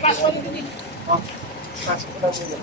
pasok ko dito. Pasok ko lang dito.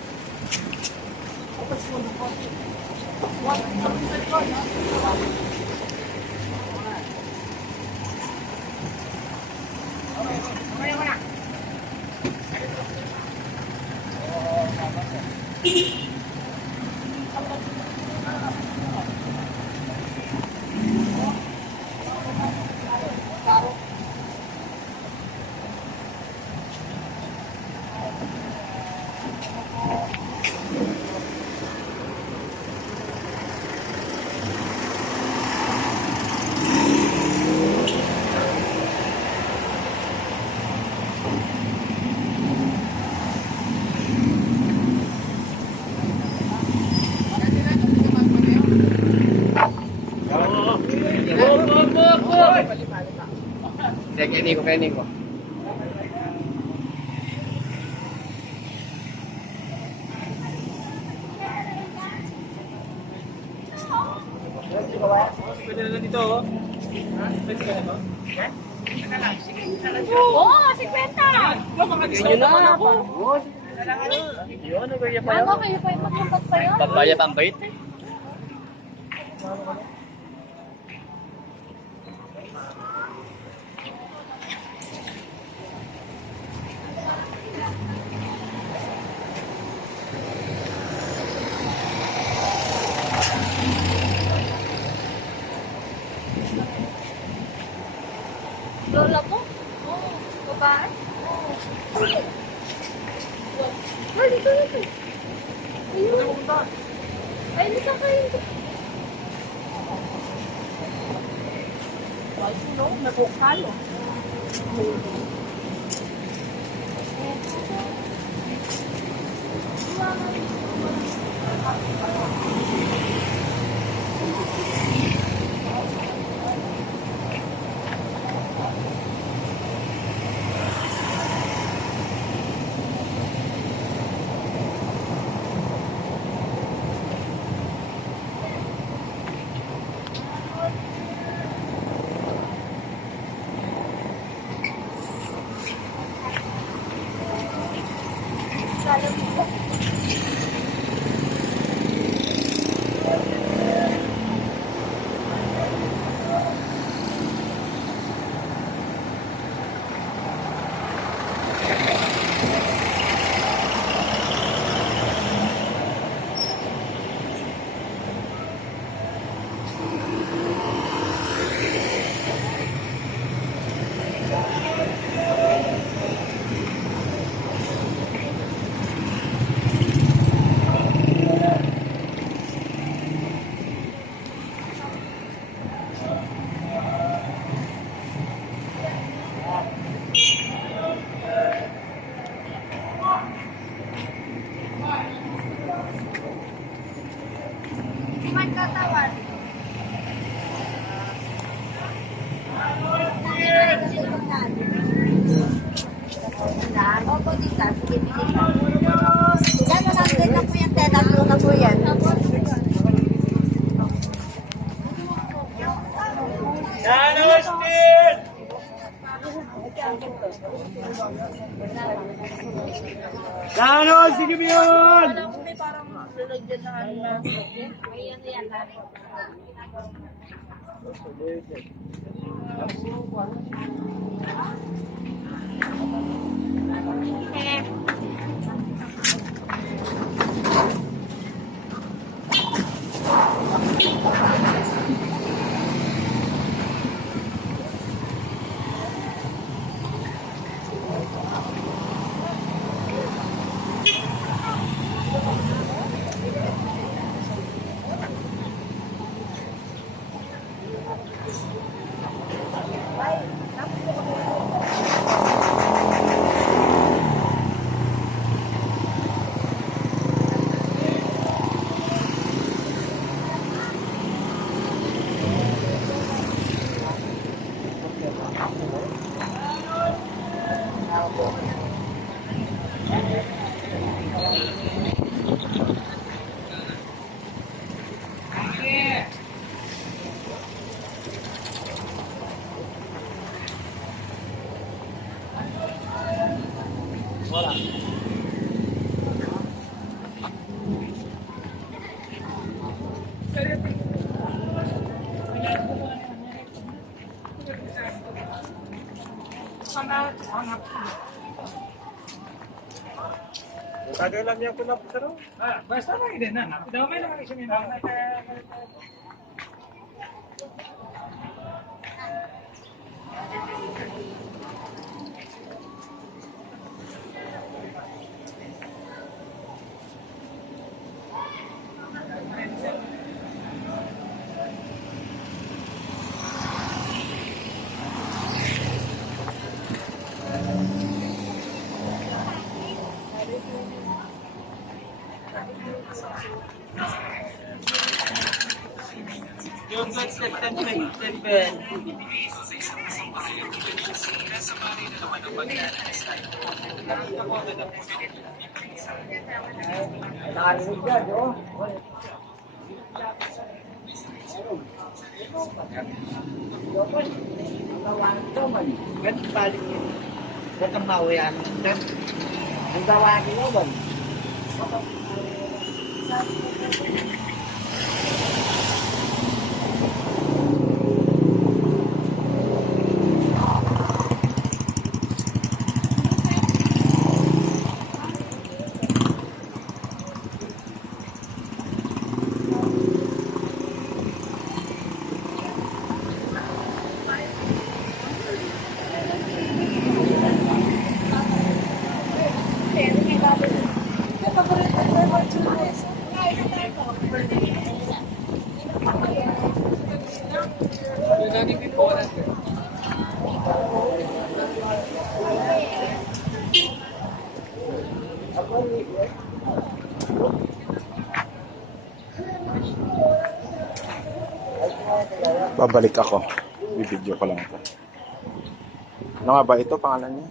Kaya ko. Pwede na dito, oh. Pwede ka na to? Oo, 50! Yun na ako. Yun, nagaya pa yun. Ano kayo pa yung maghambat pa yun? Babaya pang bait. Lola mo? Oo. Babae? Oo. Ay, dito. Ayun. Ay, nisa kayo. Ay, sino? Nagukalo. Katawan. Opo, dita. Sige, dita. Yan na lang din lang po yung tetaplo na po yan. Yan, Austin! Yan, sige mo yun! Parang lalagyan na ayan na yan. Tagal lang yan ko na po, sir. Basta lang din na. Damay lang siya may mga. Yung good step 10. Nakalimutan dyan, oh. Ganun paling yun. Huwag kang mawian. Ang tawagin mo ba? Babalik ako. Bibidyo ko lang ito. Ano nga ba ito? Pangalan niya?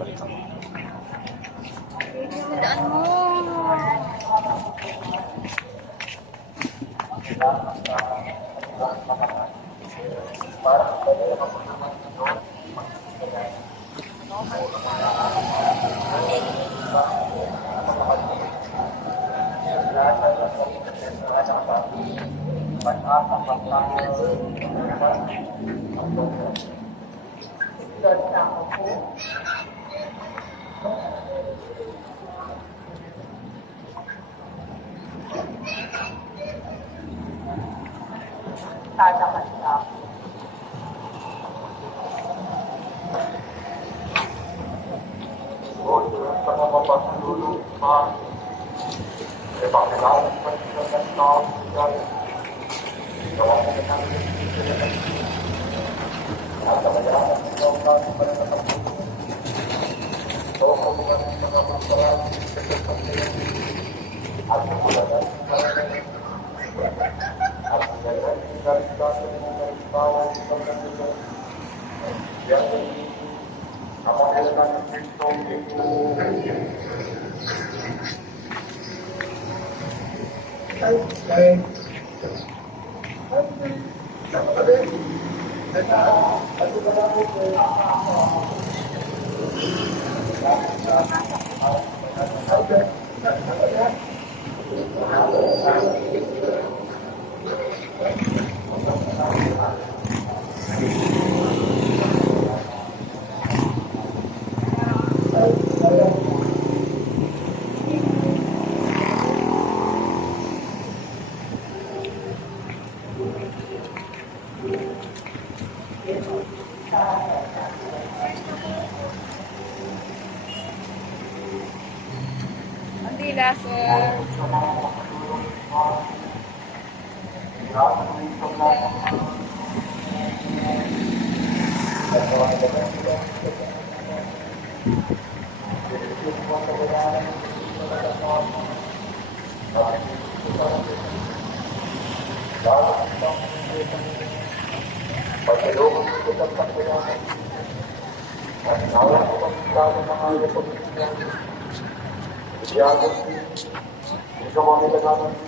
Balik ako. Daan mo. Andila, sir. Ikaw ang nilalaman ng